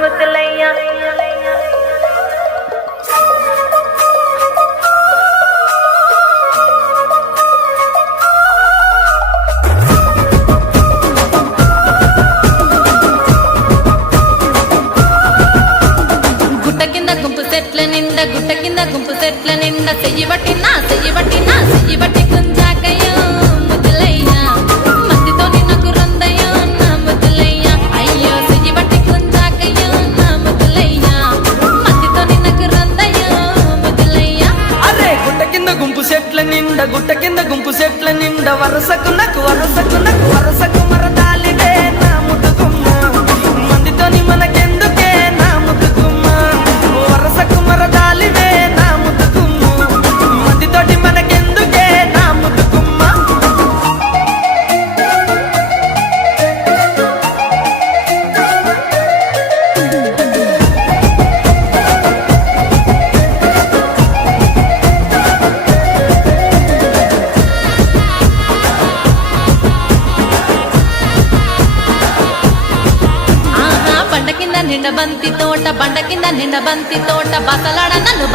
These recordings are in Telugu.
ముద్దులయ్యా గుట్ట కింద గుంపు సెట్ల నిండా గుట్ట కింద గుంపు సెట్ల నిండా చెయ్యి పట్టినా చెయ్యి పట్టినా చెయ్యి పట్టి గుంజాకయ్యో ముద్దులయ్యా మత్తితో నాకు రందయ్యో నా ముద్దులయ్యా అయ్యో చెయ్యి పట్టి గుంజాకయ్యో నా ముద్దులయ్యా మత్తితో నాకు రందయ్యో ముద్దులయ్యా అరే గుట్ట కింద గుంపు సెట్ల నిండా గుట్ట కింద గుంపు సెట్ల నిండా వరసకు వరసకు మరదాలివే నా ముద్దుగుమ్మ మందితోని మనకెందుకే నా ముద్దుగుమ్మ వరసకు మరదాలివే నా ముద్దుగుమ్మ మందితోటి మనకెందుకే నా ముద్దుగుమ్మ బండ కింద నిండ బంతి తోట బండ కింద నిండ బంతి తోట బసలాడ నన్ను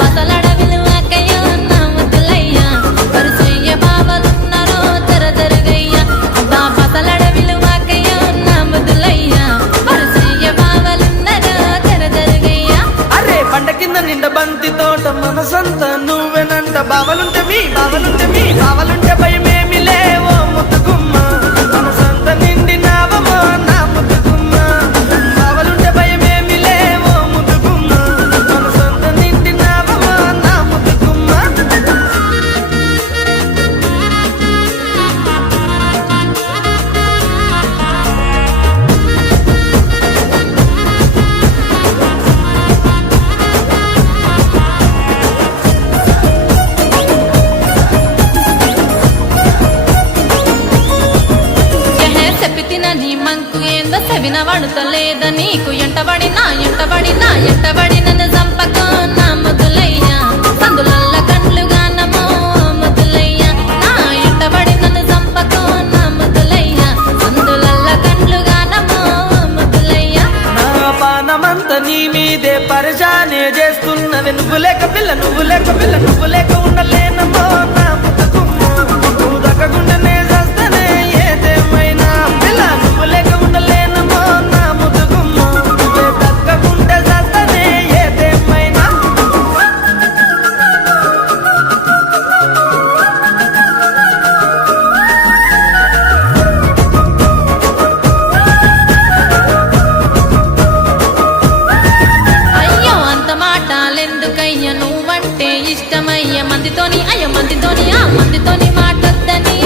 బసలాడ విలువకయ్యో నా ముద్దులయ్యా వరుసయ్య బావలున్నారో తెరదరుగయ్యా అబ్బా బసలాడ విలువకయ్యో నా ముద్దులయ్యా వరుసయ్య బావలున్నారో తెరదరుగయ్యా అరే పంట కింద నిండ బంతి తోట మనసంత నువ్వెనంట బావలుంటే బావలుంటే భయమేమి లేవో ముద్దుగుమ్మ మనసంత నిండినావమో నా ముద్దుగుమ్మ బావలుంటే భయమేమి లేవో ముద్దుగుమ్మ మనసంత నిండినావమో నా ముద్దుగుమ్మ చెప్పిన నీ మంకు ఏందో సెవిన వాడుతలేద నీకు ఎంటబడి నన్ను చంపకో నా ముద్దులయ్యా సందులల్ల కండ్లుగా నమో ముద్దులయ్యా నా ఎంటబడి నన్ను చంపకో నా ముద్దులయ్యా సందులల్ల కండ్లుగా నమో ముద్దులయ్యా నా పానమంత నీ మీదే పరిశానే చేస్తున్నది నువ్వు లేక ఉండలేనమ్మో నా ముద్దుగుమ్మ నువ్వు దక్కకుండానే చేస్తానే ఏదేమైనా పిల్ల నువ్వు లేక ఉండలేనమ్మో నా ముద్దుగుమ్మ నువ్వే దక్కకుంటే చేస్తానే ఏదేమైనా అయ్యో అంత మాటలెందుకయ్య నువ్వంటే ఇష్టమయ్య మందితోని ఆ మందితోని మాటొద్దని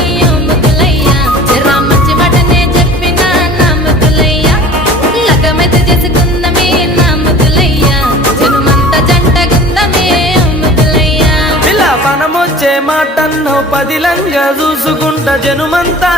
ముద్దులయ్యా జరా మంచి మాటనే చెప్పిన నా ముద్దులయ్యా లగమైతే చేసుకుందమే నా ముద్దులయ్యా జనుమంత జంటగుందమే ముద్దులయ్యా పిల్ల పనమొచ్చే మాటన్నో పదిలంగా చూసుకుంటా జనుమంతా